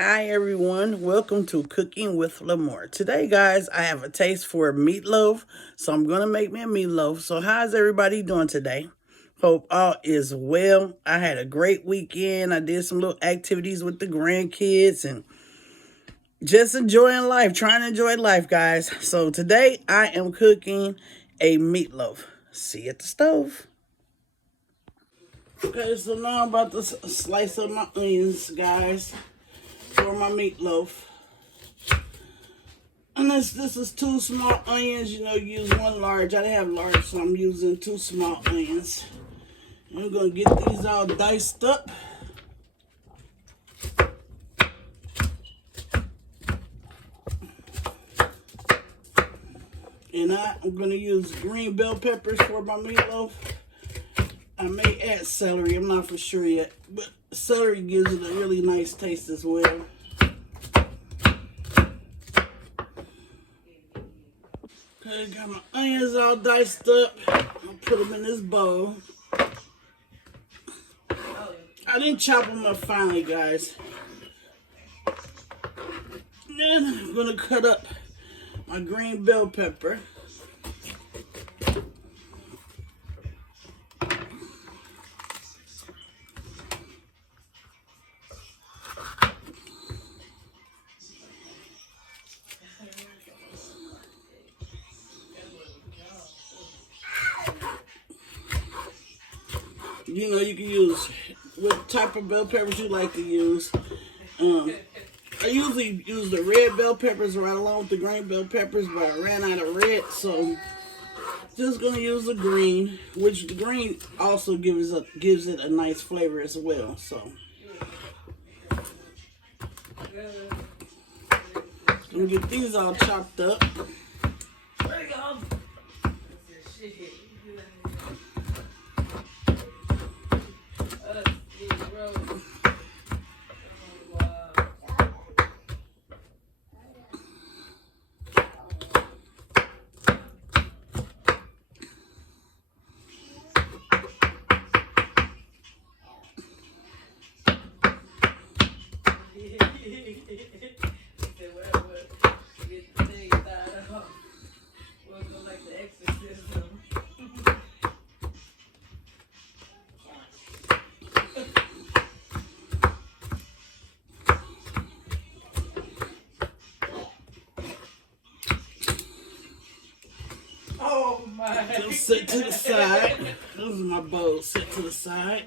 Hi everyone, welcome to Cooking with Lamore. Today guys, I have a taste for meatloaf, so I'm going to make me a meatloaf. So how's everybody doing today? Hope all is well. I had a great weekend. I did some little activities with the grandkids and just enjoying life, trying to enjoy life guys. So today I am cooking a meatloaf. See you at the stove. Okay, so now I'm about to slice up my onions guys for my meatloaf. And this is 2 small onions. You know, use 1 large. I didn't have large, so I'm using 2 small onions. And I'm going to get these all diced up. And I'm going to use green bell peppers for my meatloaf. I may add celery. I'm not for sure yet. But celery gives it a really nice taste as well. Okay, got my onions all diced up. I'll put them in this bowl. I didn't chop them up finely, guys. Then I'm going to cut up my green bell pepper. You know, you can use what type of bell peppers you like to use. I usually use the red bell peppers right along with the green bell peppers, but I ran out of red, so just gonna use the green, which the green also gives it a nice flavor as well. So gonna get these all chopped up. Just set to the side. Those are my bowls set to the side.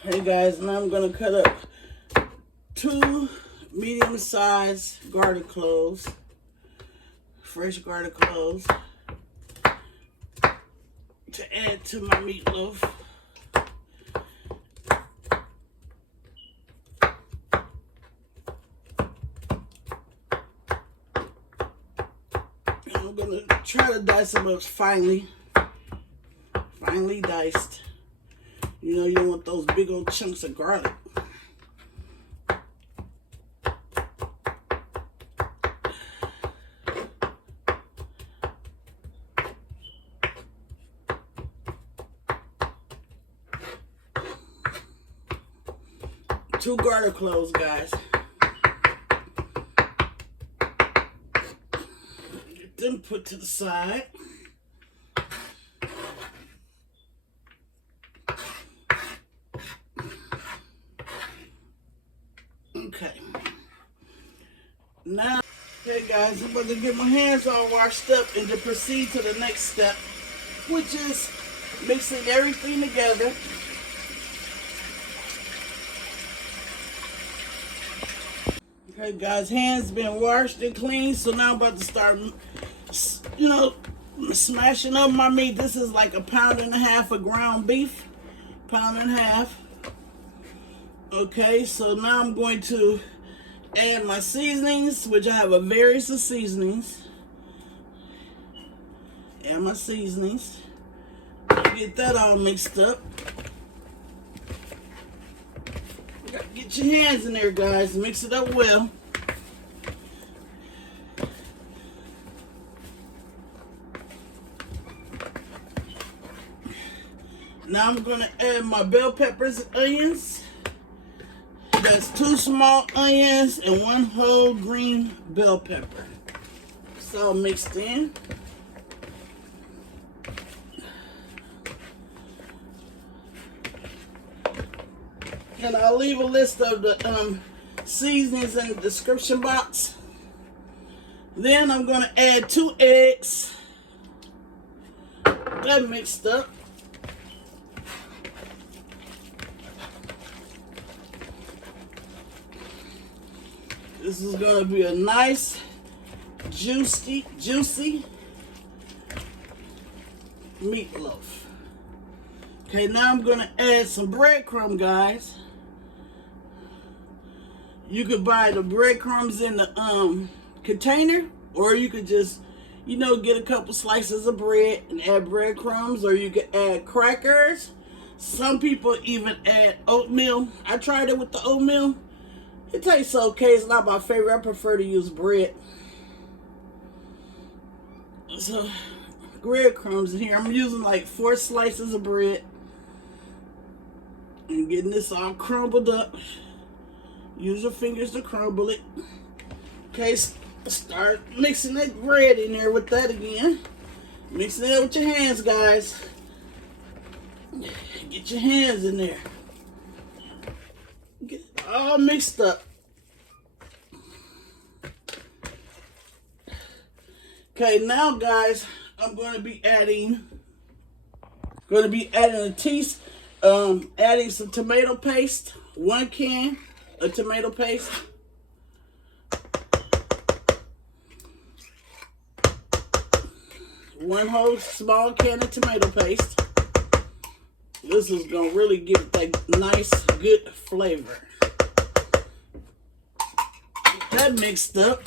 Hey guys, now I'm gonna cut up 2 medium-sized garden cloves, fresh garden cloves, to add to my meatloaf. I'm gonna try to dice them up finely diced. You know, you don't want those big old chunks of garlic. Two garlic cloves, guys. Get them put to the side. Okay. Now, okay guys, I'm about to get my hands all washed up and to proceed to the next step, which is mixing everything together. Okay guys, hands been washed and cleaned, so now I'm about to start, you know, smashing up my meat. This is like 1.5 pounds of ground beef, 1.5 pounds. Okay, so now I'm going to add my seasonings, which I have a various of seasonings. Add my seasonings. Get that all mixed up. Get your hands in there, guys. Mix it up well. Now I'm going to add my bell peppers and onions. That's 2 small onions and 1 whole green bell pepper. It's all mixed in. And I'll leave a list of the seasonings in the description box. Then I'm going to add 2 eggs. That mixed up. This is going to be a nice, juicy meatloaf. Okay, now I'm going to add some breadcrumb, guys. You could buy the breadcrumbs in the container, or you could just, you know, get a couple slices of bread and add breadcrumbs, or you could add crackers. Some people even add oatmeal. I tried it with the oatmeal. It tastes okay. It's not my favorite. I prefer to use bread. So, breadcrumbs in here. I'm using like 4 slices of bread. And getting this all crumbled up. Use your fingers to crumble it. Okay, start mixing that bread in there with that again. Mixing it with your hands, guys. Get your hands in there. Get it all mixed up. Okay, now guys, I'm going to be adding adding some tomato paste. 1 can of tomato paste. One whole small can of tomato paste. This is going to really give it that nice, good flavor. Get that mixed up.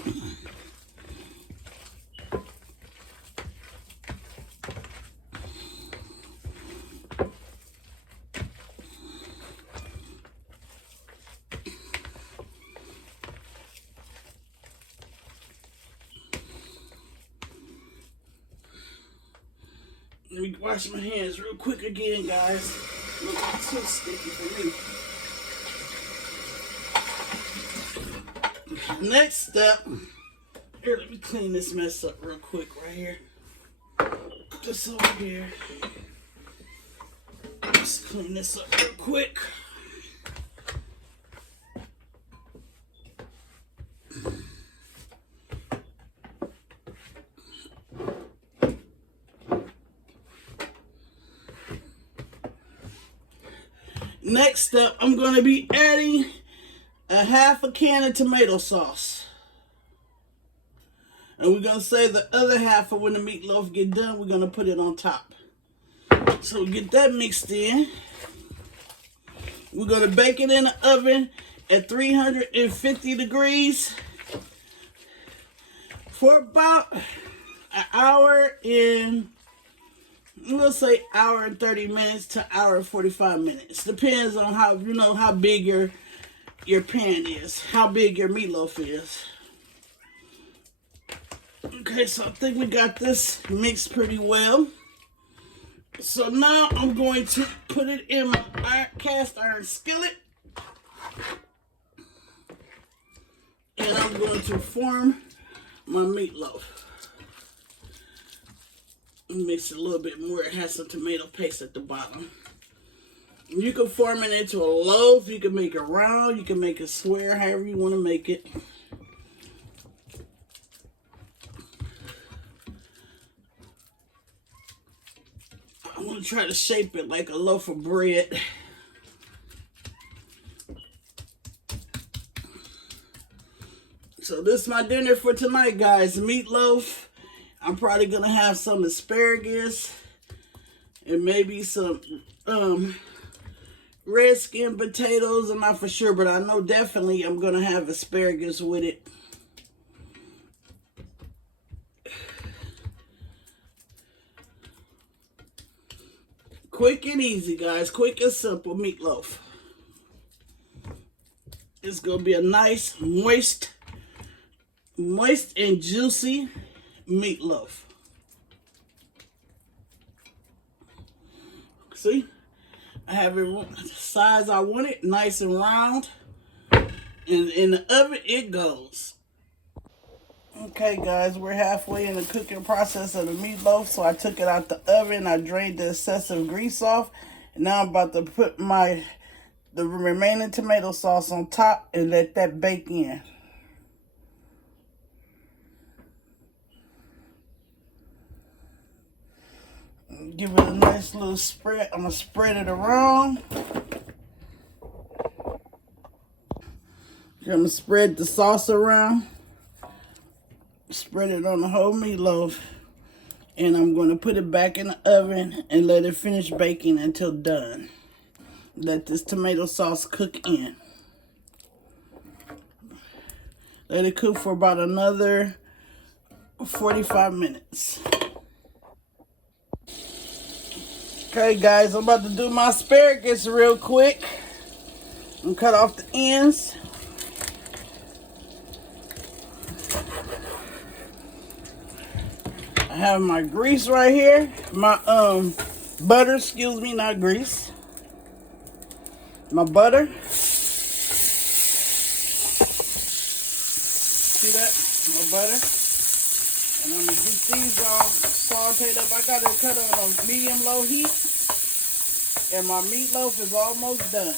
Let me wash my hands real quick again, guys. Look, it's too sticky for me. Next step, here, let me clean this mess up real quick right here. Just over here. Let's clean this up real quick. Next step, I'm going to be adding a 1/2 can of tomato sauce. And we're going to save the other half for when the meatloaf get done. We're going to put it on top. So get that mixed in. We're going to bake it in the oven at 350 degrees for about an hour and, we'll say hour and 30 minutes to hour and 45 minutes. Depends on how, you know, how big your pan is, how big your meatloaf is. Okay, so I think we got this mixed pretty well. So now I'm going to put it in my cast iron skillet. And I'm going to form my meatloaf. Mix it a little bit more. It has some tomato paste at the bottom. You can form it into a loaf. You can make it round. You can make it square, however you want to make it. I'm going to try to shape it like a loaf of bread. So this is my dinner for tonight, guys. Meatloaf. I'm probably going to have some asparagus and maybe some red skin potatoes. I'm not for sure, but I know definitely I'm going to have asparagus with it. Quick and easy, guys. Quick and simple meatloaf. It's going to be a nice, moist and juicy meatloaf. See? I have it the size I want it, nice and round. And in the oven it goes. Okay guys, we're halfway in the cooking process of the meatloaf. So I took it out the oven. I drained the excessive grease off. And now I'm about to put the remaining tomato sauce on top and let that bake in. Give it a nice little spread. I'm going to spread it around. I'm going to spread the sauce around. Spread it on the whole meatloaf. And I'm going to put it back in the oven and let it finish baking until done. Let this tomato sauce cook in. Let it cook for about another 45 minutes. Okay guys, I'm about to do my asparagus real quick. And cut off the ends. I have my grease right here. My butter, excuse me, not grease. My butter. See that? My butter. And I'm gonna get these all sauteed up. I got it cut on a medium-low heat. And my meatloaf is almost done.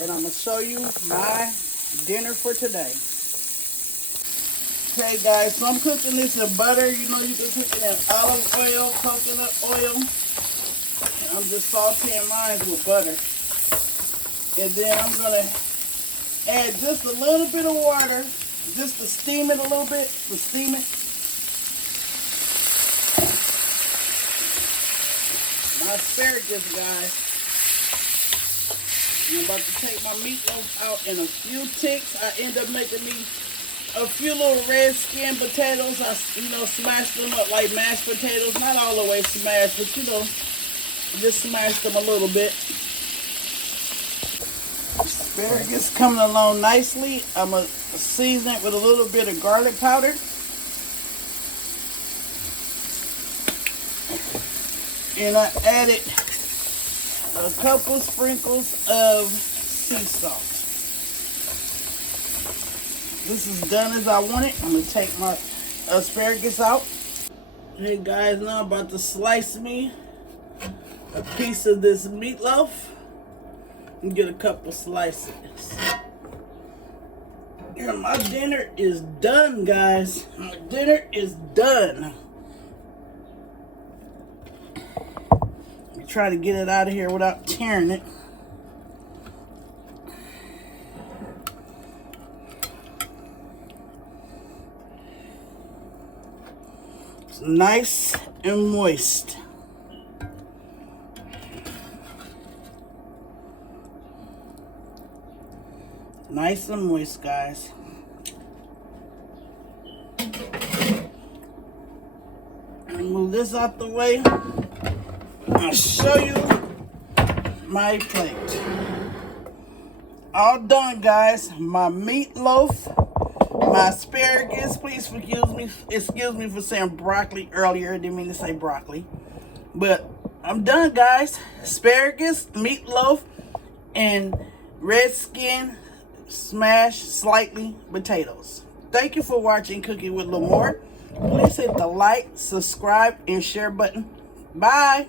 And I'm gonna show you my dinner for today. Okay guys, so I'm cooking this in butter. You know you can cook it in olive oil, coconut oil. I'm just sauteing mine with butter. And then I'm gonna add just a little bit of water, just to steam it a little bit, to steam it. My asparagus, guys. I'm about to take my meatloaf out in a few ticks. I end up making me a few little red skin potatoes. I, smashed them up like mashed potatoes. Not all the way smashed, but just smashed them a little bit. Asparagus coming along nicely. I'm going to season it with a little bit of garlic powder. And I added a couple sprinkles of sea salt. This is done as I want it. I'm going to take my asparagus out. Hey guys, now I'm about to slice me a piece of this meatloaf and get a couple slices. And my dinner is done, guys. My dinner is done. Try to get it out of here without tearing it. It's nice and moist. Nice and moist, guys. Move this out the way. I'll show you my plate. All done, guys. My meatloaf, my asparagus. Please excuse me for saying broccoli earlier. I didn't mean to say broccoli. But I'm done, guys. Asparagus, meatloaf, and red skin smashed slightly potatoes. Thank you for watching Cooking with Lamore. Please hit the like, subscribe, and share button. Bye.